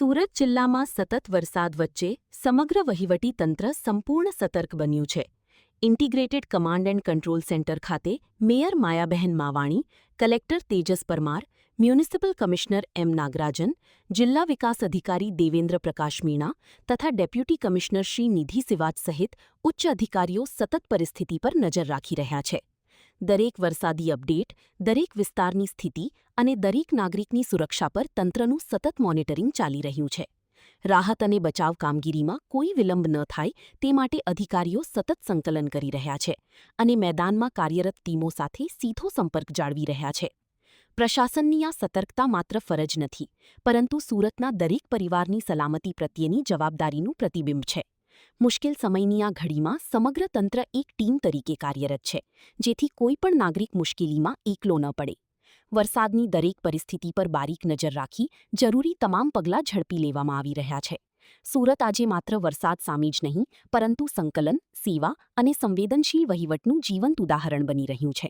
સુરત જિલ્લામાં સતત વરસાદ વચ્ચે સમગ્ર વહીવટી તંત્ર સંપૂર્ણ સતર્ક બન્યું છે. Integrated command and control centre ખાતે mayor Mayaben Mavani, collector Tejas Parmar, municipal commissioner M Nagarajan, જિલ્લા વિકાસ અધિકારી દેવેન્દ્ર પ્રકાશ મીણા તથા ડેપ્યુટી કમિશનર શ્રી નિધિ સિવાચ સહિત ઉચ્ચ અધિકારીઓ સતત પરિસ્થિતિ પર નજર રાખી રહ્યા છે. દરેક વરસાદી અપડેટ, દરેક વિસ્તારની સ્થિતિ અને દરેક નાગરિકની સુરક્ષા પર તંત્રનું સતત મોનિટરિંગ ચાલી રહ્યું છે. રાહત અને બચાવ કામગીરીમાં કોઈ વિલંબ ન થાય તે માટે અધિકારીઓ સતત સંકલન કરી રહ્યા છે અને મેદાનમાં કાર્યરત ટીમો સાથે સીધો સંપર્ક જાળવી રહ્યા છે. પ્રશાસનની આ સતર્કતા માત્ર ફરજ નથી, પરંતુ સુરતના દરેક પરિવારની સલામતી પ્રત્યેની જવાબદારીનું પ્રતિબિંબ છે. મુશ્કેલ સમયની આ ઘડીમાં સમગ્ર તંત્ર એક ટીમ તરીકે કાર્યરત છે, જેથી કોઈપણ નાગરિક મુશ્કેલીમાં એકલો ન પડે. વરસાદની દરેક પરિસ્થિતિ પર બારીક નજર રાખી જરૂરી તમામ પગલાં ઝડપી લેવામાં આવી રહ્યા છે. સુરત આજે માત્ર વરસાદ સામે જ નહીં, પરંતુ સંકલન, સેવા અને સંવેદનશીલ વહીવટનું જીવંત ઉદાહરણ બની રહ્યું છે.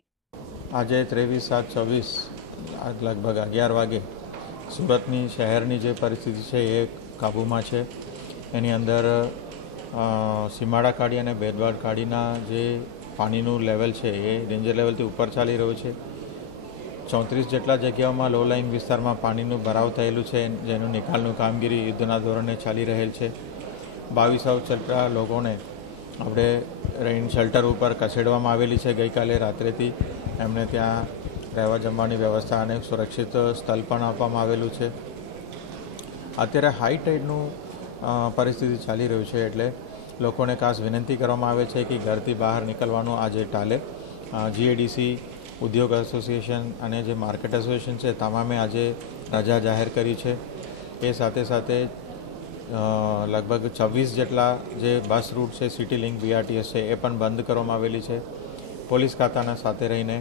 આજે 23/7/24 લગભગ 11 વાગે સુરતની શહેરની જે પરિસ્થિતિ છે એ કાબૂમાં છે. એની અંદર સીમાડા ખાડી અને બેદવાડ ખાડીના જે પાણીનું લેવલ છે એ ડેન્જર લેવલથી ઉપર ચાલી રહ્યું છે. 34 જેટલા જગ્યાઓમાં લો લાઇંગ વિસ્તારમાં પાણીનું ભરાવ થયેલું છે, જેનું નિકાલનું કામગીરી યુદ્ધના ધોરણે ચાલી રહેલ છે. 2200 જેટલા લોકોને આપણે રેઇન શેલ્ટર ઉપર ખસેડવામાં આવેલી છે. ગઈકાલે રાત્રેથી એમને ત્યાં રહેવા જમવાની વ્યવસ્થા અને સુરક્ષિત સ્થળ પણ આપવામાં આવેલું છે. અત્યારે હાઈ ટાઈડનું પરિસ્થિતિ ચાલી રહ્યું છે, એટલે લોકોને ખાસ વિનંતી કરવામાં આવે છે કે ઘરથી બહાર નીકળવાનું આજે ટાળે. GADC, ઉદ્યોગ એસોસિએશન અને જે માર્કેટ એસોસિએશન છે તમામે આજે રજા જાહેર કરી છે. એ સાથે સાથે લગભગ 26 જેટલા જે બસ રૂટ છે, સિટી લિંક BRTS છે, એ પણ બંધ કરવામાં આવેલી છે. પોલીસ ખાતાના સાથે રહીને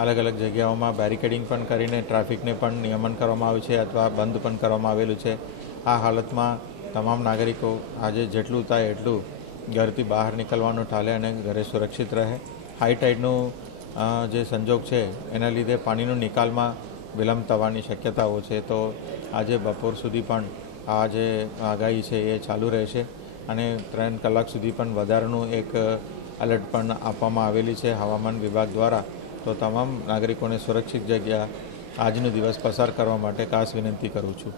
અલગ અલગ જગ્યાઓમાં બેરિકેડિંગ પણ કરીને ટ્રાફિકને પણ નિયમન કરવામાં આવ્યું છે અથવા બંધ પણ કરવામાં આવેલું છે. આ હાલતમાં તમામ નાગરિકો આજે જેટલું થાય એટલું ઘરથી બહાર નીકળવાનું ટાળે અને ઘરે સુરક્ષિત રહે. હાઈ ટાઈડનું જે સંજોગ છે એના લીધે પાણીનો નિકાલમાં વિલંબ થવાની શક્યતાઓ છે. તો આજે બપોર સુધી પણ આ જે આગાહી છે એ ચાલુ રહેશે અને 3 કલાક સુધી પણ વધારાનું એક એલર્ટ પણ આપવામાં આવેલી છે હવામાન વિભાગ દ્વારા. તો તમામ નાગરિકોને સુરક્ષિત જગ્યા આજનો દિવસ પસાર કરવા માટે ખાસ વિનંતી કરું છું.